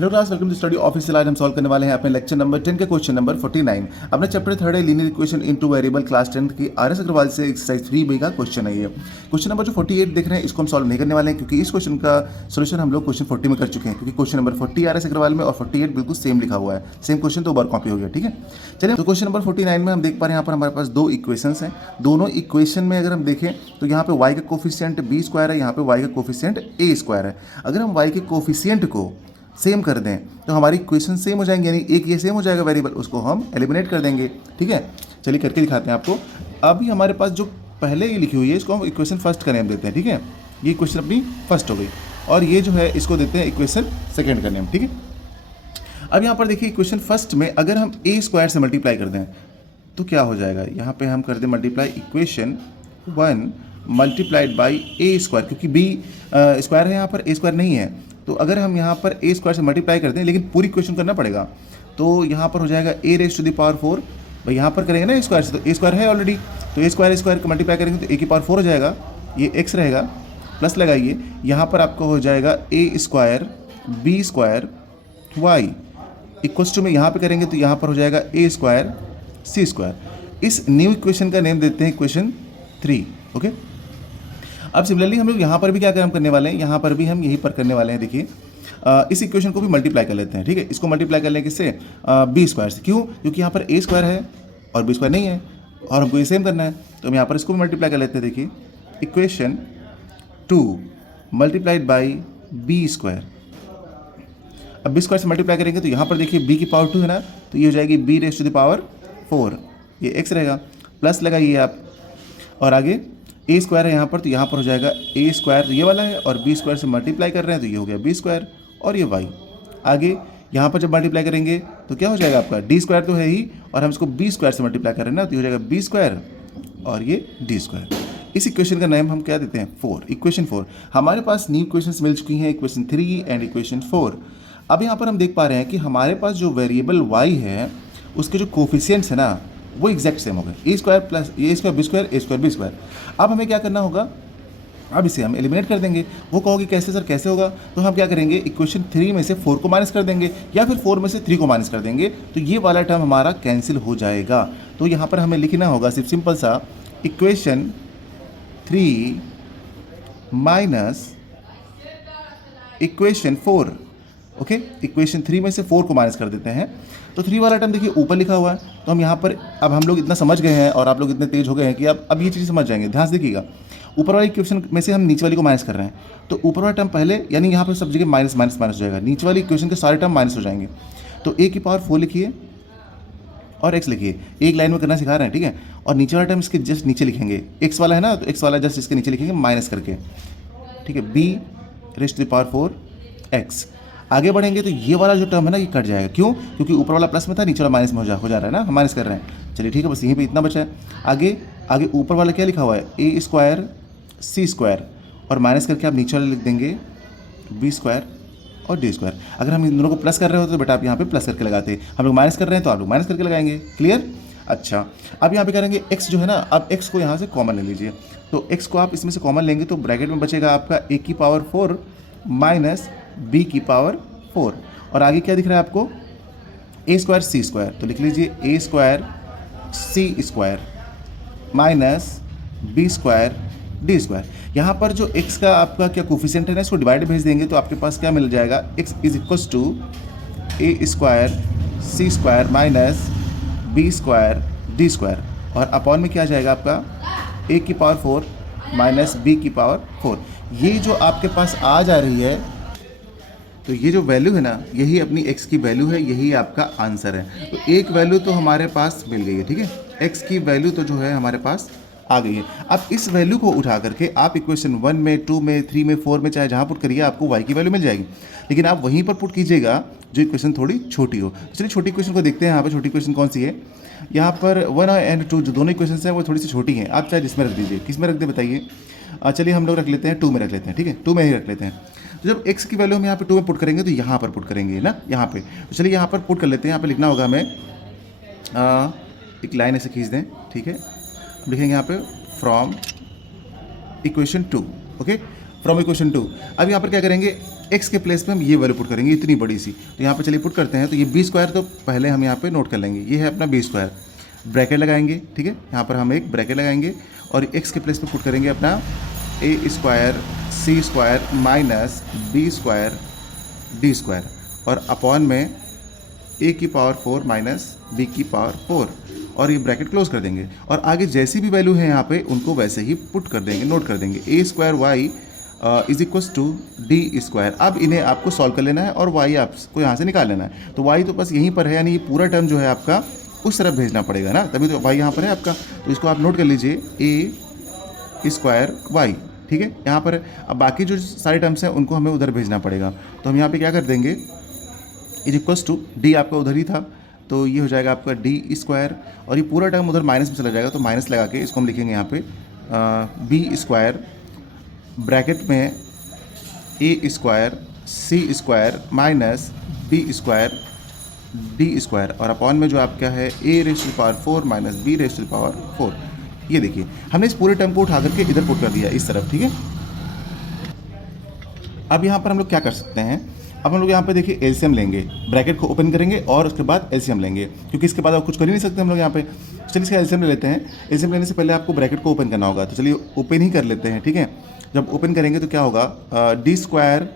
Hello class, welcome to study official. आज हम solve करने वाले हैं अपने लेक्चर नंबर 10 के क्वेश्चन नंबर 49। अपने चैप्टर 3 है linear equation in two variable class 10 की आर.एस. अग्रवाल से एक्सरसाइज 3b का क्वेश्चन है ये। क्वेश्चन नंबर जो 48 देख रहे हैं इसको हम सॉल्व नहीं करने वाले हैं, क्योंकि इस क्वेश्चन का सोल्यूशन हम लोग क्वेश्चन 40 में कर चुके हैं, क्योंकि क्वेश्चन नंबर 40 आर.एस. अग्रवाल में और 48 बिल्कुल सेम लिखा हुआ है। सेम क्वेश्चन तो बार कॉपी हो गया। ठीक है, चलिए तो क्वेश्चन नंबर 49 में हम देख पा रहे हैं यहाँ पर हमारे पास दो इक्वेशंस हैं। दोनों इक्वेशन में अगर हम देखें तो यहाँ पे y का कोफिशिएंट b स्क्वायर है, यहाँ पे y का कोफिशिएंट a स्क्वायर है। अगर हम y के कोफिशिएंट को सेम कर दें तो हमारी इक्वेशन सेम हो जाएंगे, यानी एक ये सेम हो जाएगा वेरिएबल, उसको हम एलिमिनेट कर देंगे। ठीक है, चलिए करके दिखाते हैं आपको। अभी हमारे पास जो पहले ये लिखी हुई है इसको हम इक्वेशन फर्स्ट का नेम देते हैं। ठीक है, ये इक्वेशन अपनी फर्स्ट हो गई और ये जो है इसको देते हैं इक्वेशन सेकेंड का नेम। ठीक है, अब यहाँ पर देखिए इक्वेशन फर्स्ट में अगर हम a स्क्वायर से मल्टीप्लाई कर दें तो क्या हो जाएगा। यहाँ पे हम कर दें multiply equation 1 multiplied by a square, क्योंकि b स्क्वायर है यहाँ पर a स्क्वायर नहीं है। तो अगर हम यहाँ पर a स्क्वायर से मल्टीप्लाई करते हैं, लेकिन पूरी इक्वेशन करना पड़ेगा, तो यहाँ पर हो जाएगा a raise to the power 4। भाई यहाँ पर करेंगे ना a स्क्वायर से, तो a स्क्वायर है ऑलरेडी, तो a स्क्वायर को मल्टीप्लाई करेंगे तो a की पावर 4 हो जाएगा, ये x रहेगा, प्लस लगाइए, यहाँ पर आपको हो जाएगा a square b square y equals to में यहाँ पे करेंगे तो यहाँ पर हो जाएगा a स्क्वायर c स्क्वायर। इस न्यू इक्वेशन का नेम देते हैं इक्वेशन 3। ओके, अब सिमिलरली हम लोग यहाँ पर भी क्या काम करने वाले हैं, यहाँ पर भी हम यही पर करने वाले हैं। देखिए इस इक्वेशन को भी मल्टीप्लाई कर लेते हैं। ठीक है, इसको मल्टीप्लाई कर लें किससे, बी स्क्वायर से। क्यों, क्योंकि यहाँ पर a स्क्वायर है और b स्क्वायर नहीं है और हमको ये सेम करना है, तो हम यहाँ पर इसको भी मल्टीप्लाई कर लेते हैं। देखिए equation 2 multiplied by B square. अब बी स्क्वायर से मल्टीप्लाई करेंगे तो यहाँ पर देखिए b की पावर 2 है ना, तो ये हो जाएगी b raise to the power 4, ये x रहेगा, प्लस लगाइए आप, और आगे a स्क्वायर है यहाँ पर, तो यहाँ पर हो जाएगा a स्क्वायर ये वाला है और b स्क्वायर से मल्टीप्लाई कर रहे हैं तो ये हो गया b स्क्वायर और ये y। आगे यहाँ पर जब मल्टीप्लाई करेंगे तो क्या हो जाएगा आपका d स्क्वायर तो है ही, और हम इसको b स्क्वायर से मल्टीप्लाई कर रहे हैं ना, तो ये हो जाएगा b स्क्वायर और ये d स्क्वायर। इस इक्वेशन का नाम हम क्या देते हैं, 4, इक्वेशन 4। हमारे पास न्यू इक्वेशंस मिल चुकी हैं, इक्वेशन 3 एंड इक्वेशन 4। अब यहाँ पर हम देख पा रहे हैं कि हमारे पास जो वेरिएबल y है उसके जो कोफिशिएंट्स है ना वो एग्जैक्ट सेम हो गए, a square plus a square b square a square b square. अब हमें क्या करना होगा, अब इसे हम एलिमिनेट कर देंगे। वो कहोगे कैसे सर, कैसे होगा, तो हम क्या करेंगे इक्वेशन 3 में से 4 को माइनस कर देंगे या फिर 4 में से 3 को माइनस कर देंगे, तो ये वाला टर्म हमारा कैंसिल हो जाएगा। तो यहाँ पर हमें लिखना होगा सिर्फ सिंपल सा equation 3 minus equation 4। Okay, equation 3 में से 4 को माइनस कर देते हैं, तो 3 वाला टर्म देखिए ऊपर लिखा हुआ है। तो हम यहाँ पर अब हम लोग इतना समझ गए हैं और आप लोग इतने तेज हो गए हैं कि अब ये चीज़ समझ जाएंगे। ध्यान से देखिएगा, ऊपर वाली इक्वेशन में से हम नीचे वाली को माइनस कर रहे हैं, तो ऊपर वाला टर्म पहले, यानी यहाँ पर सब जगह माइनस माइनस माइनस हो जाएगा, नीचे वाली इक्वेशन के सारे टर्म माइनस हो जाएंगे। तो a की पावर 4 लिखिए और x लिखिए, एक लाइन में करना सिखा रहे हैं। ठीक है, और नीचे वाला टर्म इसके जस्ट नीचे लिखेंगे, x वाला है ना, तो x वाला जस्ट इसके नीचे लिखेंगे माइनस करके। ठीक है, b raise to the power 4 x। आगे बढ़ेंगे तो ये वाला जो टर्म है ना ये कट जाएगा। क्यों, क्योंकि ऊपर वाला प्लस में था, नीचे वाला माइनस में हो जा रहा है ना, हम माइनस कर रहे हैं। चलिए ठीक है, बस यहीं पे इतना बचा है। आगे ऊपर वाला क्या लिखा हुआ है, a स्क्वायर c स्क्वायर, और माइनस करके आप नीचे वाला लिख देंगे b स्क्वायर और d स्क्वायर। अगर हम इन दोनों को प्लस कर रहे होते तो बेटा आप यहाँ पे प्लस करके लगाते, हम लोग माइनस कर रहे हैं तो आप लोग माइनस करके लगाएंगे। क्लियर। अच्छा, अब यहाँ पे करेंगे x जो है ना, अब x को यहाँ से कॉमन ले लीजिए, तो x को आप इसमें से कॉमन लेंगे तो ब्रैकेट में बचेगा आपका a की पावर 4 माइनस b की पावर 4, और आगे क्या दिख रहा है आपको, a स्क्वायर c स्क्वायर, तो लिख लीजिए a square c square minus b square d square. यहाँ पर जो x का आपका क्या कोफिशिएंट है ना, इसको डिवाइड भेज देंगे तो आपके पास क्या मिल जाएगा, x is equals to a square c square minus b square d square, और अपॉन में क्या आ जाएगा आपका a की पावर 4 माइनस b की पावर 4। ये जो आपके पास आ जा रही है, तो ये जो वैल्यू है ना, यही अपनी x की वैल्यू है, यही आपका आंसर है। तो एक वैल्यू तो हमारे पास मिल गई है। ठीक है, x की वैल्यू तो जो है हमारे पास आ गई है। अब इस वैल्यू को उठा करके आप इक्वेशन 1 में 2 में 3 में 4 में चाहे जहाँ पुट करिए आपको y की वैल्यू मिल जाएगी, लेकिन आप वहीं पर पुट कीजिएगा जो इक्वेशन थोड़ी छोटी हो। चलिए छोटी इक्वेशन को देखते हैं। यहाँ पर छोटी इक्वेशन कौन सी है, यहाँ पर 1 एंड 2 जो दोनों इक्वेशन हैं वो थोड़ी सी छोटी हैं। आप चाहे जिसमें रख दीजिए, किस में रख दे बताइए। चलिए हम लोग रख लेते हैं 2 में रख लेते हैं। ठीक है, 2 में ही रख लेते हैं। तो जब x की वैल्यू हम यहाँ पे 2 में पुट करेंगे तो यहाँ पर पुट करेंगे ना, यहाँ पे। तो चलिए यहाँ पर पुट कर लेते हैं। यहाँ पे लिखना होगा हमें, एक लाइन ऐसे खींच दें। ठीक है, लिखेंगे यहाँ पे from equation 2। Okay, from equation 2। अब यहाँ पर क्या करेंगे, एक्स के प्लेस पे हम ये वैल्यू पुट करेंगे, इतनी बड़ी सी। तो यहाँ पे चलिए पुट करते हैं। तो ये बी स्क्वायर तो पहले हम यहाँ पे नोट कर लेंगे, ये है अपना बी स्क्वायर, ब्रैकेट लगाएंगे, ठीक है। यहाँ पर हम एक ब्रैकेट लगाएंगे और एक्स के प्लेस पे पुट करेंगे अपना A square C square minus B square D square और अपॉन में ए की पावर 4 माइनस बी की पावर 4 और ये ब्रैकेट क्लोज कर देंगे। और आगे जैसी भी वैल्यू है यहाँ पे उनको वैसे ही पुट कर देंगे, नोट कर देंगे। A square Y is equals to D square. अब इन्हें आपको सॉल्व कर लेना है और वाई आपको यहाँ से निकाल लेना है। तो वाई तो बस यहीं पर है, यानी ये पूरा टर्म जो है आपका उस तरफ भेजना पड़ेगा ना, तभी तो वाई यहाँ पर है आपका। तो इसको आप नोट कर लीजिए, ए स्क्वायर वाई, ठीक है, यहाँ पर। अब बाकी जो सारे टर्म्स हैं उनको हमें उधर भेजना पड़ेगा। तो हम यहाँ पे क्या कर देंगे, इज इक्वल्स टू डी आपका उधर ही था, तो ये हो जाएगा आपका डी स्क्वायर और ये पूरा टर्म उधर माइनस में चला जाएगा। तो माइनस लगा के इसको हम लिखेंगे यहाँ पे बी स्क्वायर ब्रैकेट में A square C square minus B square D square और अपॉन में जो आपका है A raise to power 4 minus B raise to power 4। ये देखिए हमने इस पूरे टर्म को उठा करके इधर पुट कर दिया इस तरफ, ठीक है। अब यहाँ पर हम लोग क्या कर सकते हैं, अब हम लोग यहाँ पे देखिए एलसीएम लेंगे, ब्रैकेट को ओपन करेंगे और उसके बाद एलसीएम लेंगे, क्योंकि इसके बाद आप कुछ कर ही नहीं सकते हम लोग यहाँ पे। चलिए इसका एलसीएम ले लेते हैं। एलसीएम लेने से पहले आपको ब्रैकेट को ओपन करना होगा, तो चलिए ओपन ही कर लेते हैं, ठीक है। जब ओपन करेंगे तो क्या होगा, डी स्क्वायर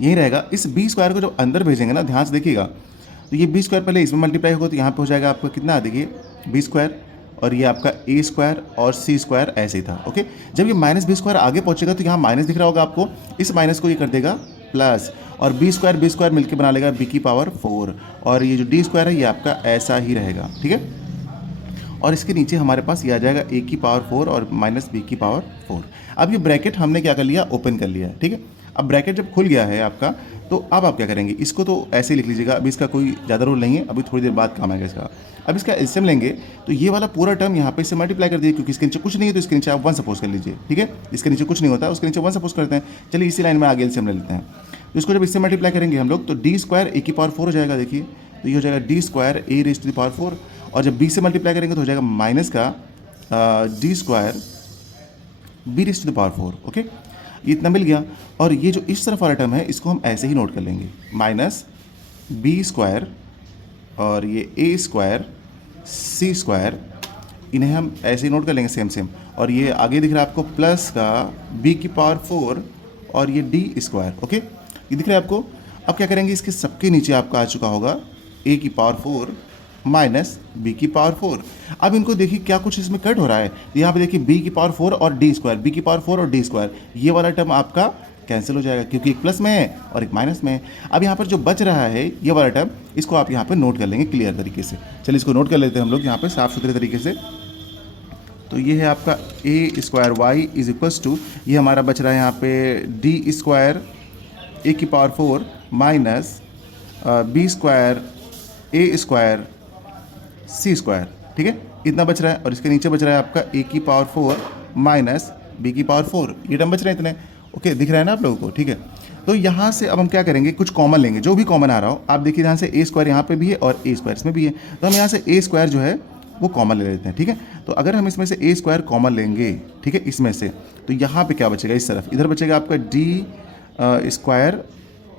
यही रहेगा। इस बी स्क्वायर को जब अंदर भेजेंगे ना, ध्यान से देखिएगा, तो ये बी स्क्वायर पहले इसमें मल्टीप्लाई होगा, तो यहाँ पे हो जाएगा आपका कितना, देखिए बी स्क्वायर और ये आपका ए स्क्वायर और सी स्क्वायर ऐसे ही था, ओके। जब ये माइनस बी स्क्वायर आगे पहुँचेगा तो यहाँ माइनस दिख रहा होगा आपको, इस माइनस को ये कर देगा प्लस और बी स्क्वायर मिलकर बना लेगा बी की पावर 4 और ये जो डी स्क्वायर है ये आपका ऐसा ही रहेगा, ठीक है। और इसके नीचे हमारे पास ये आ जाएगा ए की पावर 4 और माइनस बी की पावर 4। अब ये ब्रैकेट हमने क्या कर लिया, ओपन कर लिया है, ठीक है। अब ब्रैकेट जब खुल गया है आपका, तो अब आप क्या करेंगे, इसको तो ऐसे ही लिख लीजिएगा, अभी इसका कोई ज़्यादा रूल नहीं है, अभी थोड़ी देर बाद काम आएगा इसका। अब इसका एलसीएम लेंगे तो ये वाला पूरा टर्म यहाँ पे इससे मल्टीप्लाई कर दीजिए, क्योंकि इसके नीचे कुछ नहीं है तो इसके नीचे आप 1 सपोज कर लीजिए, ठीक है। इसके नीचे कुछ नहीं होता, उसके नीचे 1 सपोज करते हैं। चलिए इसी लाइन में आगे एलसीएम ले लेते हैं। तो इसको जब इससे मल्टीप्लाई करेंगे हम लोग तो डी स्क्वायर ए की पावर 4 हो जाएगा, देखिए तो ये हो जाएगा D square A raise to the power 4 और जब बी से मल्टीप्लाई करेंगे तो हो जाएगा माइनस का D square B raise to the power 4, okay. ये इतना मिल गया। और ये जो इस तरफ वाला टर्म है इसको हम ऐसे ही नोट कर लेंगे, माइनस बी स्क्वायर और ये ए स्क्वायर सी स्क्वायर, इन्हें हम ऐसे ही नोट कर लेंगे सेम। और ये आगे दिख रहा है आपको प्लस का बी की पावर 4 और ये डी स्क्वायर, ओके, ये दिख रहा है आपको। अब क्या करेंगे, इसके सबके नीचे आपका आ चुका होगा ए की पावर 4 माइनस बी की पावर 4। अब इनको देखिए क्या कुछ इसमें कट हो रहा है, यहाँ पे देखिए बी की पावर 4 और डी स्क्वायर, बी की पावर 4 और डी स्क्वायर, ये वाला टर्म आपका कैंसिल हो जाएगा क्योंकि एक प्लस में है और एक माइनस में है। अब यहाँ पर जो बच रहा है ये वाला टर्म, इसको आप यहाँ पे नोट कर लेंगे क्लियर तरीके से। चलिए इसको नोट कर लेते हैं हम लोग यहाँ पे साफ सुथरे तरीके से। तो ये है आपका A square Y is equals to, ये हमारा बच रहा है यहाँ पे डी स्क्वायर ए की पावर 4 माइनस बी स्क्वायर ए स्क्वायर सी स्क्वायर, ठीक है, इतना बच रहा है। और इसके नीचे बच रहा है आपका ए की पावर 4 माइनस बी की पावर 4, ये टर्म बच रहे हैं इतने, ओके, दिख रहा है ना आप लोगों को, ठीक है। तो यहाँ से अब हम क्या करेंगे, कुछ कॉमन लेंगे, जो भी कॉमन आ रहा हो। आप देखिए यहाँ से ए स्क्वायर यहाँ पे भी है और ए स्क्वायर इसमें भी है, तो हम यहाँ से ए स्क्वायर जो है वो कॉमन ले लेते हैं, ठीक है। तो अगर हम इसमें से ए स्क्वायर कॉमन लेंगे, ठीक है, इसमें से, तो यहाँ पे क्या बचेगा, इस तरफ इधर बचेगा आपका डी स्क्वायर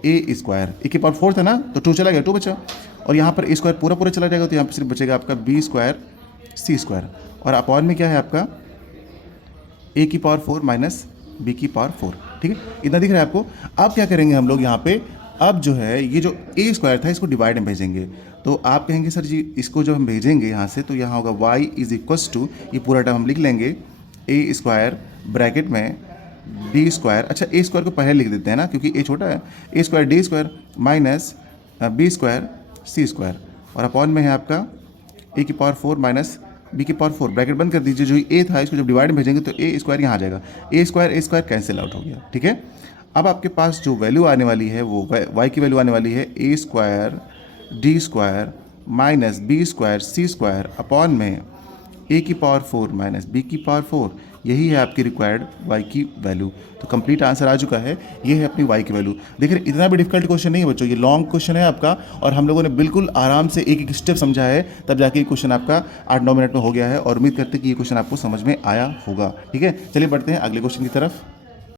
ए स्क्वायर, ए की पावर 4 था ना, तो 2 चला गया, 2 बचा। और यहाँ पर ए स्क्वायर पूरा चला जाएगा, तो यहाँ पर सिर्फ बचेगा आपका बी स्क्वायर सी स्क्वायर और अपॉन में क्या है आपका ए की पावर 4 माइनस बी की पावर 4, ठीक है, इतना दिख रहा है आपको। अब क्या करेंगे हम लोग यहाँ पे, अब जो है ये जो ए स्क्वायर था इसको डिवाइड में भेजेंगे। तो आप कहेंगे सर जी इसको जब हम भेजेंगे यहाँ से तो यहाँ होगा y इज इक्वल्स टू, ये पूरा टर्म हम लिख लेंगे ए स्क्वायर ब्रैकेट में डी स्क्वायर, अच्छा ए स्क्वायर को पहले लिख देते हैं ना क्योंकि ए छोटा है, A square D square minus B square C square और अपॉन में है आपका ए की पावर 4 माइनस बी की पावर 4, ब्रैकेट बंद कर दीजिए। जो ए था इसको जब डिवाइड में भेजेंगे तो ए स्क्वायर यहाँ आ जाएगा, ए स्क्वायर कैंसिल आउट हो गया, ठीक है। अब आपके पास जो वैल्यू आने वाली है वो y की वैल्यू आने वाली है A square D square minus B square C square upon में ए की पावर 4 माइनस बी की पावर 4, यही है आपकी रिक्वायर्ड y की वैल्यू। तो कंप्लीट आंसर आ चुका है, ये है अपनी y की वैल्यू। देखिए इतना भी डिफिकल्ट क्वेश्चन नहीं है बच्चों, ये लॉन्ग क्वेश्चन है आपका और हम लोगों ने बिल्कुल आराम से एक स्टेप समझा है, तब जाके ये क्वेश्चन आपका 8-9 मिनट में हो गया है और उम्मीद करते हैं कि ये क्वेश्चन आपको समझ में आया होगा, ठीक है। चलिए बढ़ते हैं अगले क्वेश्चन की तरफ।